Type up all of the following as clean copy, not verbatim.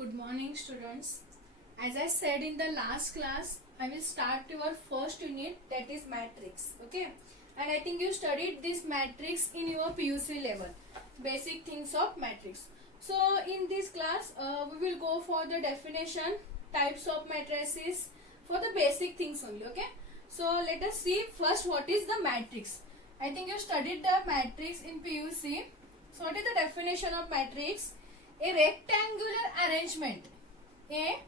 Good morning, students. As I said in the last class, I will start your first unit, that is matrix. Okay, and I think you studied this matrix in your PUC level, basic things of matrix. So in this class, we will go for the definition, types of matrices, for the basic things only. Okay, so let us see first what is the matrix. I think you studied the matrix in PUC. So what is the definition of matrix? A rectangular arrangement. A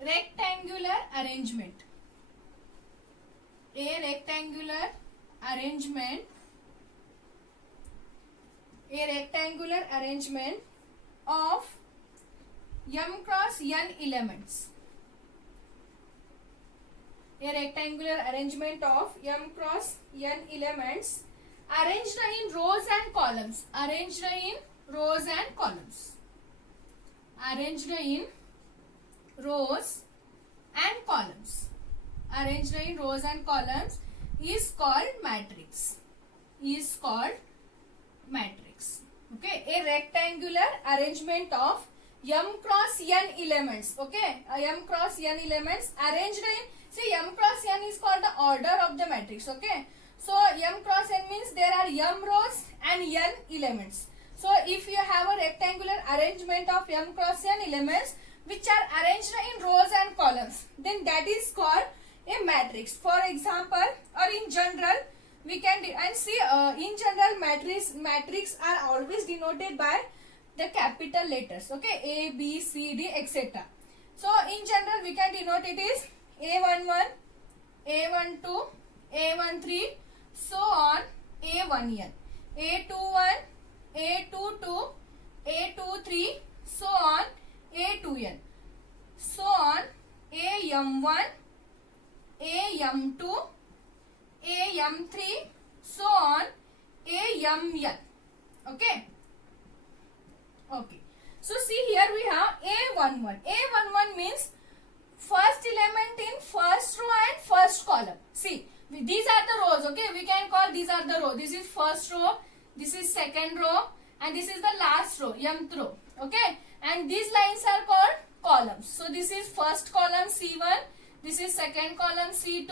rectangular arrangement. A rectangular arrangement. A rectangular arrangement of m cross n elements. A rectangular arrangement of m cross n elements arranged in rows and columns. Arranged in rows and columns. Arranged in rows and columns. Arranged in rows and columns is called matrix. Is called matrix. Okay, a rectangular arrangement of m cross n elements. Okay, m cross n elements arranged in. See, m cross n is called the order of the matrix. Okay, so m cross n means there are m rows and n elements. So if you have a rectangular arrangement of m cross n elements which are arranged in rows and columns, then that is called a matrix. For example, or in general, we can and see in general matrix are always denoted by the capital letters. Okay, A, B, C, D, etc. So in general, we can denote it is A11, A12, A13, so on, A1n, A21, A22, A23, so on, A2n, so on, AM1, AM2, AM3, so on, AMN. Okay. Okay. So see here we have A11. A11 means first element in first row and first column. See, these are the rows. Okay, we can call these are the row. This is first row. This is second row and this is the last row, mth row. Okay, and these lines are called columns. So this is first column C1, this is second column C2,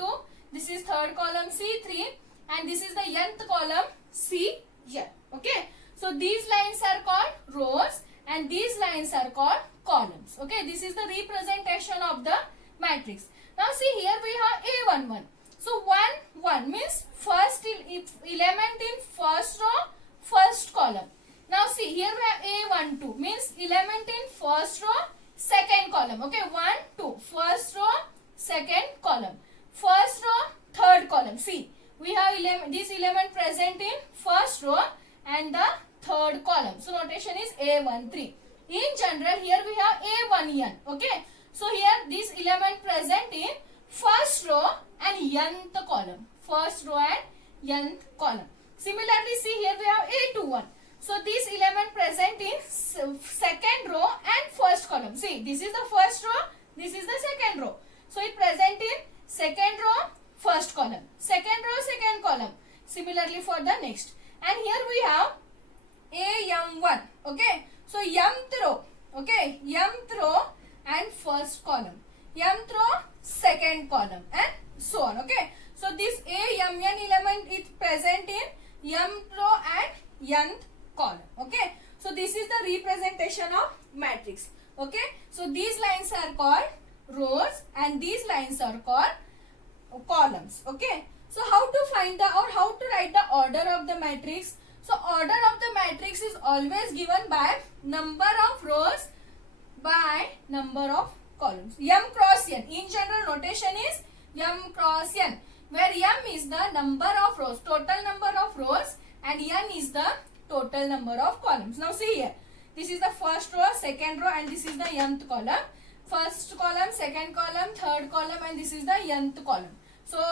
this is third column C3, and this is the nth column Cn. Okay, so these lines are called rows and these lines are called columns. Okay, this is the representation of the matrix. Now see here we have A11. So 1 means first element in first row, first column. Now see here we have A12 means element in first row, second column. Okay, 1, 2, first row, second column. First row, third column. See, we have this element present in first row and the third column. So notation is A13. In general, here we have A1n. Okay, so here this element present in first row and nth column. First row and nth column. Similarly, see here we have A21. So this element present in second row and first column. See, this is the first row, this is the second row. So it present in second row, first column. Second row, second column. Similarly for the next. And here we have AM1. Okay, so mth row. Okay, mth row and first column. Mth row, second column, and so on. Okay, so this AMN element is present in mth row and nth column. Okay, so this is the representation of matrix. Okay, so these lines are called rows and these lines are called columns. Okay, so how to find the or how to write the order of the matrix? So order of the matrix is always given by number of rows by number of columns. M cross n. In general, notation is m cross n, where m is the number of rows, total number of rows, and n is the total number of columns. Now see here, this is the first row, second row, and this is the nth column. First column, second column, third column, and this is the nth column. So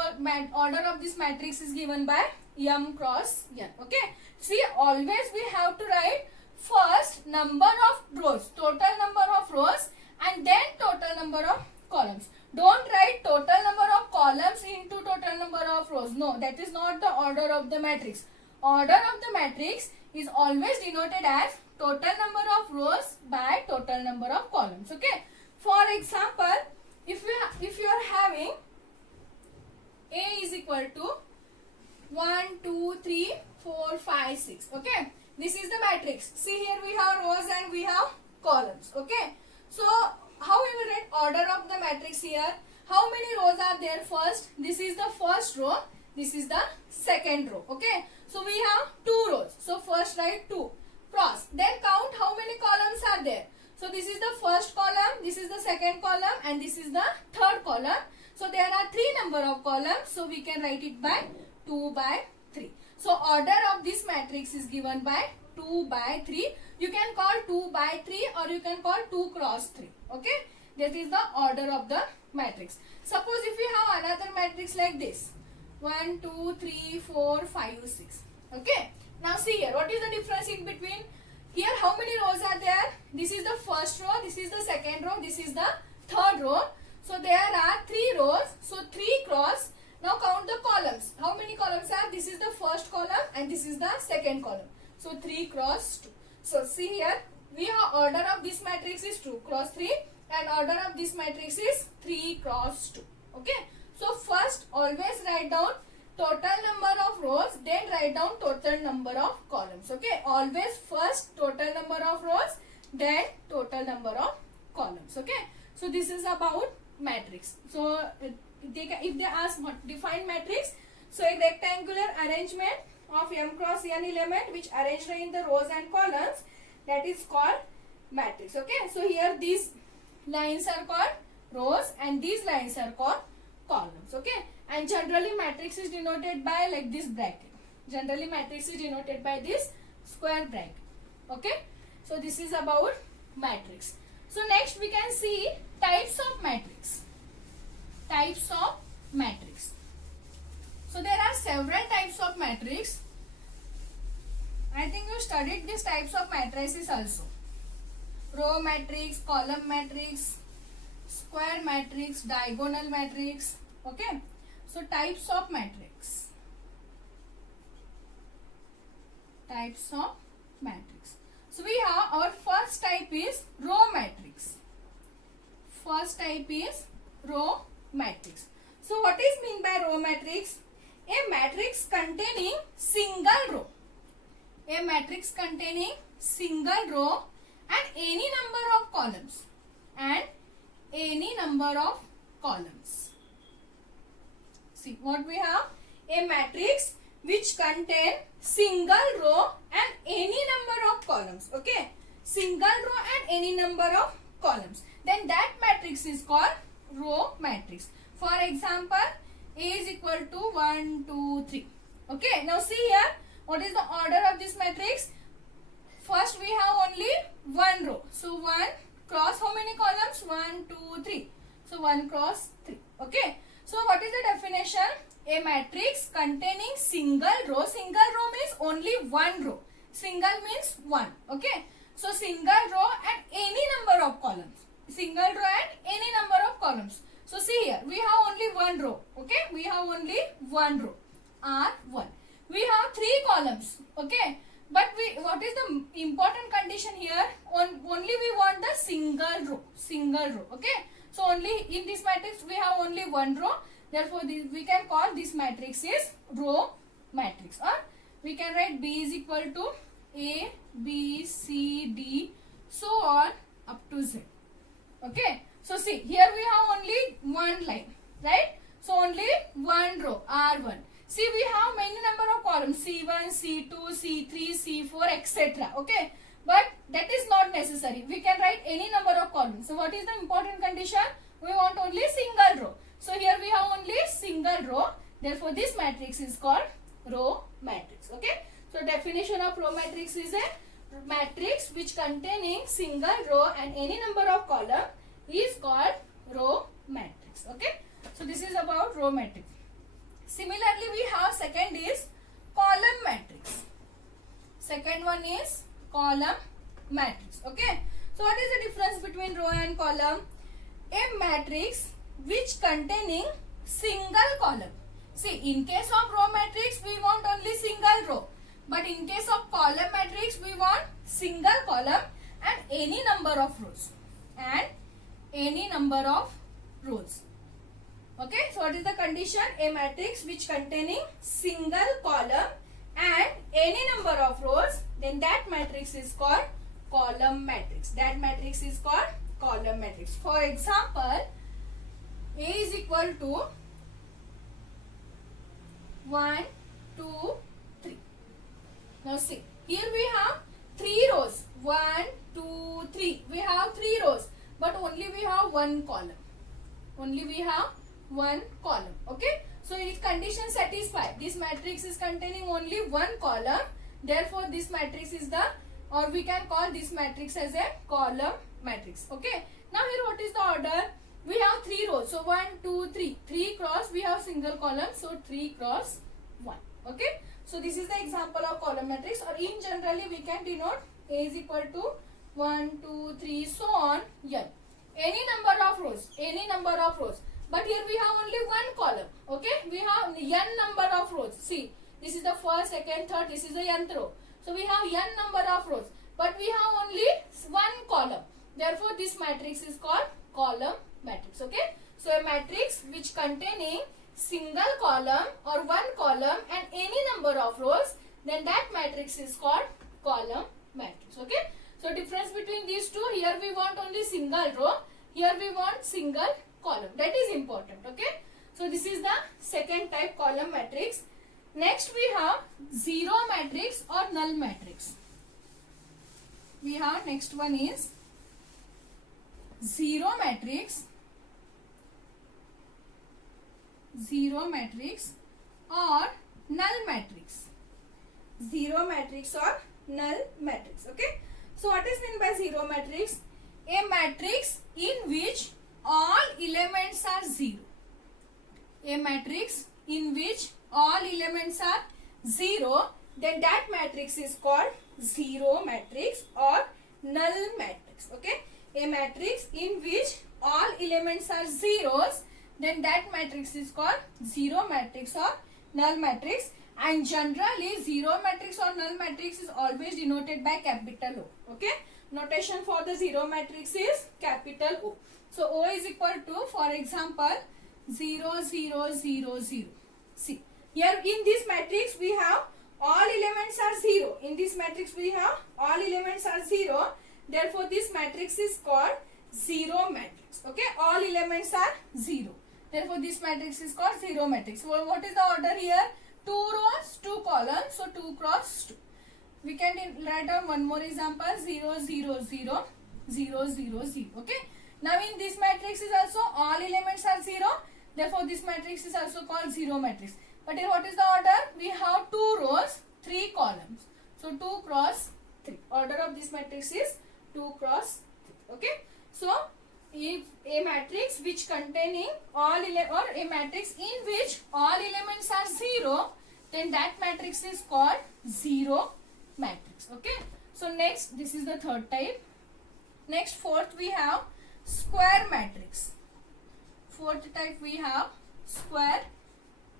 order of this matrix is given by m cross n. Okay, see, always we have to write first number of rows, total number of rows, and then total number of columns. Don't write total number of columns into total number of rows. No, that is not the order of the matrix. Order of the matrix is always denoted as total number of rows by total number of columns. Okay. For example, if you are having A is equal to 1, 2, 3, 4, 5, 6. Okay. This is the matrix. See here we have rows and we have columns. Okay. So how we will write order of the matrix here? How many rows are there first? This is the first row. This is the second row. Okay. So we have 2 rows. So first write 2. Cross. Then count how many columns are there. So this is the first column. This is the second column. And this is the third column. So there are 3 number of columns. So we can write it by 2 by 3. So order of this matrix is given by 2 by 3. You can call 2 by 3 or you can call 2 cross 3. Okay. That is the order of the matrix. Suppose if we have another matrix like this. 1, 2, 3, 4, 5, 6. Okay. Now see here. What is the difference in between? Here how many rows are there? This is the first row. This is the second row. This is the third row. So there are 3 rows. So 3 cross. Now count the columns. How many columns are? This is the first column and this is the second column. So 3 cross 2. So see here. We have order of this matrix is 2 cross 3 and order of this matrix is 3 cross 2. Okay. So first always write down total number of rows, then write down total number of columns. Okay. Always first total number of rows, then total number of columns. Okay. So this is about matrix. So if they ask what define matrix, so a rectangular arrangement of m cross n element which arranged in the rows and columns, that is called matrix. Okay. So here these lines are called rows and these lines are called columns. Okay. And generally matrix is denoted by like this bracket. Generally matrix is denoted by this square bracket. Okay. So this is about matrix. So next we can see types of matrix. Types of matrix. So there are several types of matrix. I think you studied these types of matrices also. Row matrix, column matrix, square matrix, diagonal matrix. Okay. So types of matrix. Types of matrix. So we have our first type is row matrix. First type is row matrix. So what is mean by row matrix? A matrix containing single row. A matrix containing single row and any number of columns. And any number of columns. See what we have? A matrix which contain single row and any number of columns. Okay. Single row and any number of columns. Then that matrix is called row matrix. For example, A is equal to 1, 2, 3. Okay. Now see here. What is the order of this matrix? First we have only one row. So 1 cross how many columns? 1, 2, 3. So 1 cross 3. Okay. So what is the definition? A matrix containing single row. Single row means only one row. Single means 1. Okay. So single row and any number of columns. Single row and any number of columns. So see here. We have only one row. Okay. We have only one row. R1. We have 3 columns. Okay. But what is the important condition here? Only we want the single row. Single row. Okay. So only in this matrix we have only one row. Therefore we can call this matrix is row matrix. Or we can write B is equal to A, B, C, D, so on up to Z. Okay. So see here we have only one line. Right. So only one row R1. See we have many number of columns C1, C2, C3, C4 etc. Okay. But that is not necessary. We can write any number of columns. So what is the important condition? We want only single row. So here we have only single row. Therefore this matrix is called row matrix. Okay. So definition of row matrix is a matrix which containing single row and any number of column is called row matrix. Okay. So this is about row matrix. Similarly we have second is column matrix. Second one is column matrix. Okay. So what is the difference between row and column? A matrix which containing single column. See in case of row matrix we want only single row. But in case of column matrix, we want single column and any number of rows. And any number of rows. Okay, so what is the condition? A matrix which containing single column and any number of rows, then that matrix is called column matrix. That matrix is called column matrix. For example, A is equal to 1, 2, 3. Now see, here we have 3 rows. 1, 2, 3. We have 3 rows, but only we have 1 column. Only we have 1 column. Okay. So its condition satisfied. This matrix is containing only 1 column. Therefore, this matrix is the, or we can call this matrix as a column matrix. Okay. Now here what is the order? We have 3 rows. So 1, 2, 3. 3 cross, we have single column. So 3 cross 1. Okay. So this is the example of column matrix, or in generally we can denote A is equal to 1, 2, 3, so on, n. Any number of rows. Any number of rows. But here we have only 1 column. Okay. We have n number of rows. See. This is the first, second, third. This is the nth row. So we have n number of rows. But we have only 1 column. Therefore, this matrix is called column matrix. Okay. So a matrix which containing single column or 1 column and any number of rows, then that matrix is called column matrix. Okay. So difference between these two, here we want only single row. Here we want single column. That is important. Okay. So this is the second type, column matrix. Next we have zero matrix or null matrix. We have next one is zero matrix or null matrix. Zero matrix or null matrix. Okay. So what is meant by zero matrix? A matrix in which all elements are zero. A matrix in which all elements are zero, then that matrix is called zero matrix or null matrix. Okay. A matrix in which all elements are zeros, then that matrix is called zero matrix or null matrix. And generally zero matrix or null matrix is always denoted by capital O. Okay. Notation for the zero matrix is capital O. So O is equal to, for example, 0, 0, 0, 0. See, here in this matrix we have all elements are 0. In this matrix we have all elements are 0. Therefore, this matrix is called zero matrix. Okay, all elements are 0. Therefore, this matrix is called zero matrix. So, what is the order here? 2 rows, 2 columns. So, 2 cross 2. We can write down one more example, 0, 0, 0, 0, 0, 0. Okay. Now, in this matrix is also all elements are 0. Therefore, this matrix is also called zero matrix. But here what is the order? We have 2 rows, 3 columns. So, 2 cross 3. Order of this matrix is 2 cross 3. Okay. So, if a matrix which containing all or a matrix in which all elements are 0, then that matrix is called zero matrix. Okay. So, next, this is the third type. Next, fourth, we have square matrix. Fourth type we have square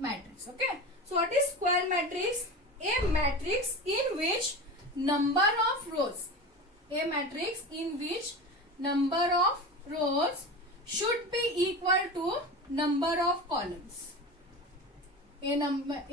matrix. Okay. So what is square matrix? A matrix in which number of rows. A matrix in which number of rows should be equal to number of columns. A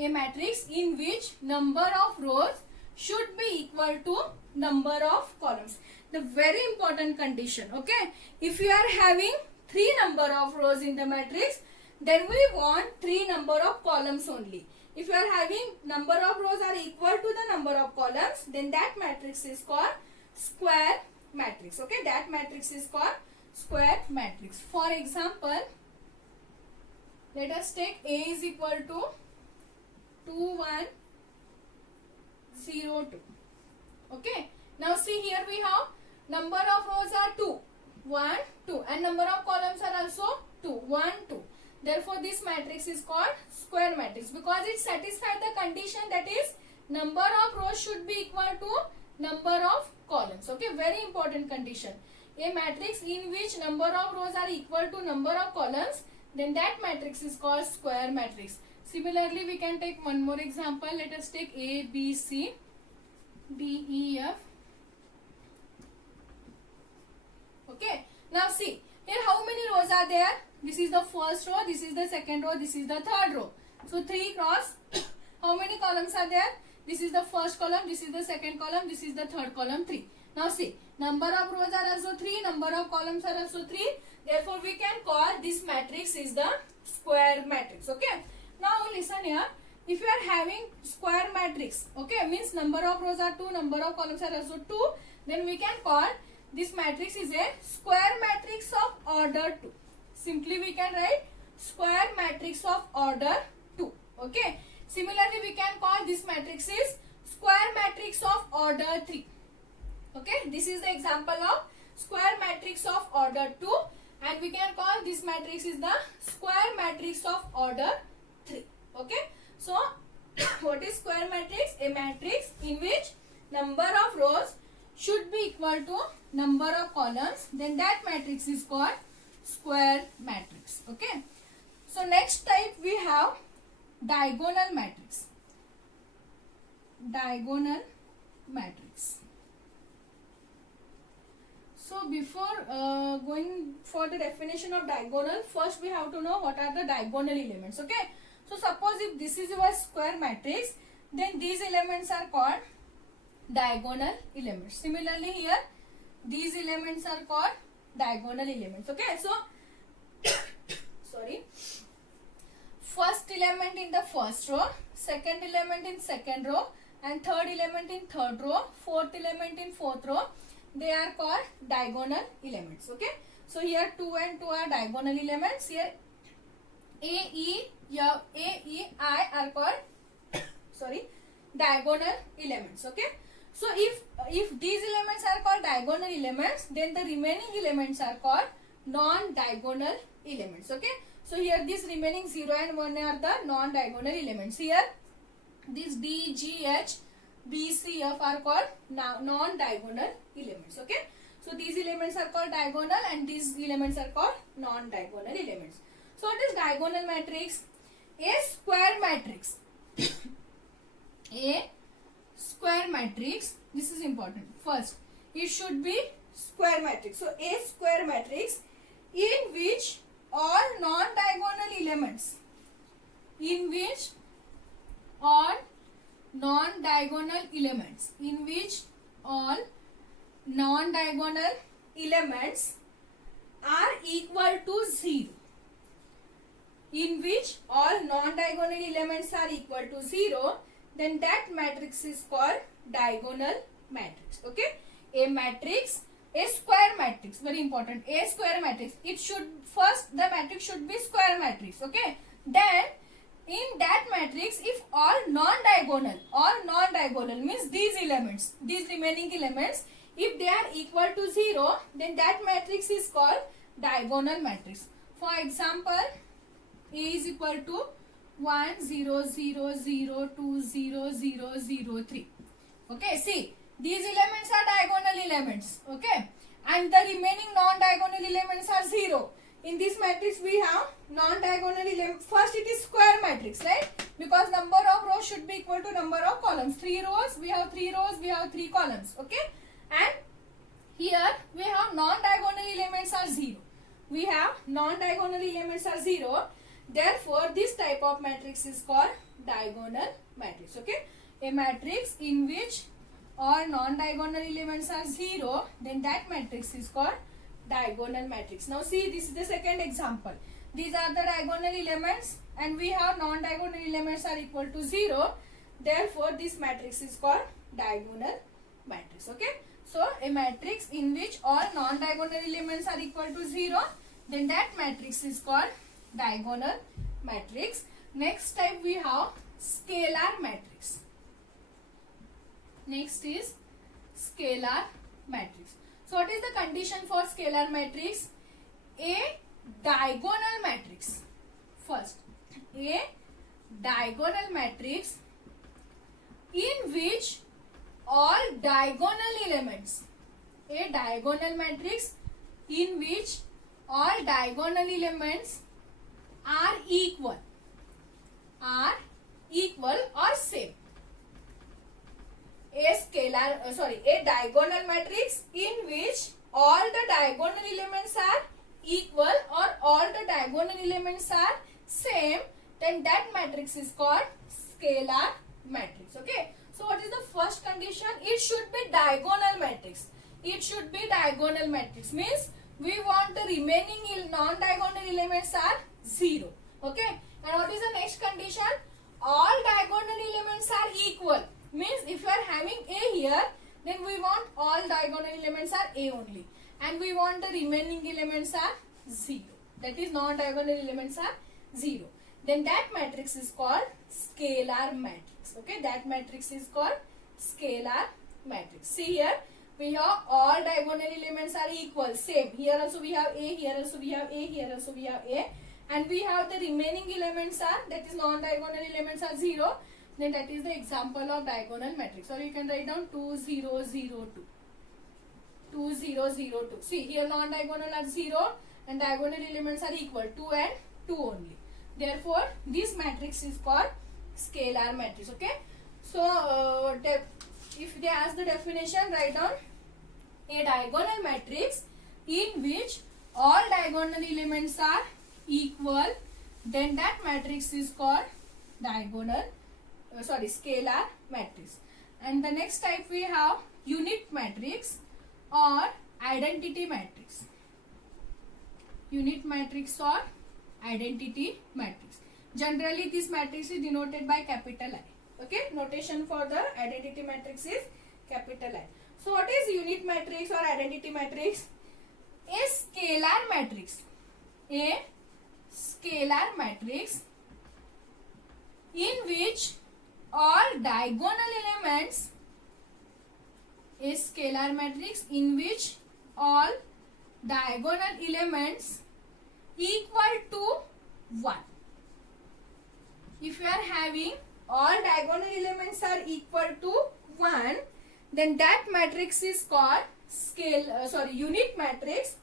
matrix in which number of rows should be equal to number of columns. The very important condition. Okay. If you are having 3 number of rows in the matrix, then we want 3 number of columns only. If you are having number of rows are equal to the number of columns, then that matrix is called square matrix. Okay, that matrix is called square matrix. For example, let us take A is equal to 2, 1, 0, 2. Okay, now see here we have number of rows are 2. 1, 2, and number of columns are also 2, 1, 2. Therefore, this matrix is called square matrix because it satisfies the condition, that is number of rows should be equal to number of columns. Okay, very important condition. A matrix in which number of rows are equal to number of columns, then that matrix is called square matrix. Similarly, we can take one more example. Let us take A, B, C, D, E, F. Okay. Now see, here how many rows are there? This is the first row, this is the second row, this is the third row. So 3 cross. How many columns are there? This is the first column, this is the second column, this is the third column, 3. Now see, number of rows are also 3, number of columns are also 3. Therefore, we can call this matrix is the square matrix. Okay. Now listen here. If you are having square matrix, okay, means number of rows are 2, number of columns are also 2, then we can call this matrix is a square matrix of order 2. Simply we can write square matrix of order 2. Okay. Similarly, we can call this matrix is square matrix of order 3. Okay. This is the example of square matrix of order 2, and we can call this matrix is the square matrix of order 3. Okay. So, what is square matrix? A matrix in which number of rows should be equal to number of columns. Then that matrix is called square matrix. Okay. So, next type we have diagonal matrix. Diagonal matrix. So, before going for the definition of diagonal, first we have to know what are the diagonal elements. Okay. So, suppose if this is your square matrix, then these elements are called diagonal elements. Similarly, here these elements are called diagonal elements. Okay. So, sorry. First element in the first row, second element in second row, and third element in third row, fourth element in fourth row, they are called diagonal elements. Okay. So, here 2 and 2 are diagonal elements. Here A, E, I are called diagonal elements. Okay. So, if these elements are called diagonal elements, then the remaining elements are called non-diagonal elements. Okay. So, here this remaining 0 and 1 are the non-diagonal elements. Here this D, G, H, B, C, F are called non-diagonal elements. Okay. So, these elements are called diagonal and these elements are called non-diagonal elements. So, what is diagonal matrix? A square matrix. A square matrix. This is important. First, it should be square matrix. So, a square matrix in which all non-diagonal elements, are equal to 0. In which all non-diagonal elements are equal to 0, then that matrix is called diagonal matrix. Okay. A matrix, a square matrix, very important. A square matrix. It should first the matrix should be square matrix. Okay. Then in that matrix, if all non-diagonal means these elements, these remaining elements, if they are equal to 0, then that matrix is called diagonal matrix. For example, A is equal to 1 0 0 0 2 0 0 0 3. Okay, see, these elements are diagonal elements. Okay, and the remaining non-diagonal elements are 0. In this matrix we have non-diagonal element. First it is square matrix, right? Because number of rows should be equal to number of columns. 3 rows, we have 3 rows, we have 3 columns. Okay, and here we have non-diagonal elements are 0. We have non-diagonal elements are 0. Therefore, this type of matrix is called diagonal matrix. Okay, a matrix in which all non-diagonal elements are 0, then that matrix is called diagonal matrix. Now see, this is the second example. These are the diagonal elements and we have non-diagonal elements are equal to 0. Therefore, this matrix is called diagonal matrix. Okay, so a matrix in which all non-diagonal elements are equal to 0, then that matrix is called diagonal matrix. Next type we have scalar matrix. Next is scalar matrix. So what is the condition for scalar matrix? A diagonal matrix. First, a diagonal matrix in which all diagonal elements, a diagonal matrix in which all diagonal elements are equal. are equal or same. A diagonal matrix in which all the diagonal elements are equal or all the diagonal elements are same, then that matrix is called scalar matrix. Okay. So what is the first condition? It should be diagonal matrix. It should be diagonal matrix means we want the remaining non-diagonal elements are 0. Okay. And what is the next condition? All diagonal elements are equal. Means if you are having A here, then we want all diagonal elements are A only. And we want the remaining elements are 0. That is non-diagonal elements are 0. Then that matrix is called scalar matrix. Okay. That matrix is called scalar matrix. See here. We have all diagonal elements are equal, same. Here also we have A, here also we have A, here also we have A. And we have the remaining elements are, that is non-diagonal elements are 0. Then that is the example of diagonal matrix. Or you can write down 2, 0, 0, 2. 2, 0, 0, 2. See here non-diagonal are 0 and diagonal elements are equal, 2 and 2 only. Therefore, this matrix is called scalar matrix. Okay. So, if they ask the definition, write down a diagonal matrix in which all diagonal elements are equal, then that matrix is called scalar matrix. And the next type we have unit matrix or identity matrix. Unit matrix or identity matrix. Generally this matrix is denoted by capital I. Okay, notation for the identity matrix is capital I. So what is unit matrix or identity matrix? A scalar matrix. A scalar matrix in which all diagonal elements, a scalar matrix in which all diagonal elements equal to 1. If you are having all diagonal elements are equal to 1, then that matrix is called unit matrix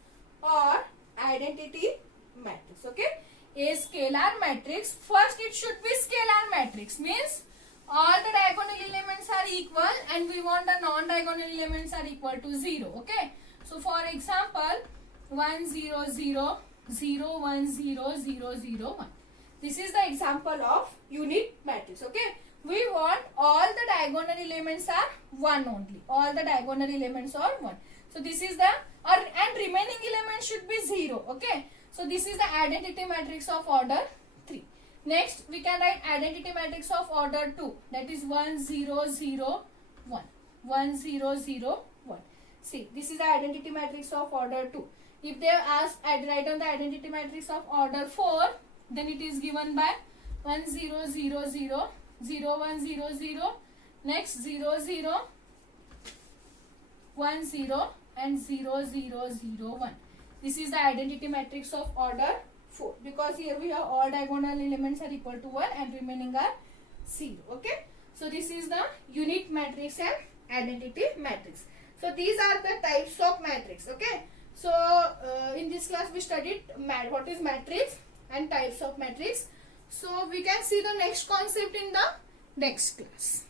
or identity matrix. Okay. A scalar matrix, first it should be scalar matrix, means all the diagonal elements are equal and we want the non-diagonal elements are equal to 0. Okay. So for example, 1, 0, 0, 0, 1, 0, 0, 0, 1. This is the example of unit matrix. Okay. We want all the diagonal elements are 1 only. All the diagonal elements are 1. So this is the, and remaining elements should be 0. Okay. So this is the identity matrix of order 3. Next we can write identity matrix of order 2. That is 1, 0, 0, 1. 1, 0, 0, 1. See, this is the identity matrix of order 2. If they ask, write down the identity matrix of order 4, then it is given by 1, 0, 0, 0, 0, 1, 0, 0, next 0, 0, 1, 0 and 0, 0, 0, 1. This is the identity matrix of order 4 because here we have all diagonal elements are equal to 1 and remaining are 0. Okay. So this is the unit matrix and identity matrix. So these are the types of matrix. Okay. So in this class we studied what is matrix and types of matrix. So we can see the next concept in the next class.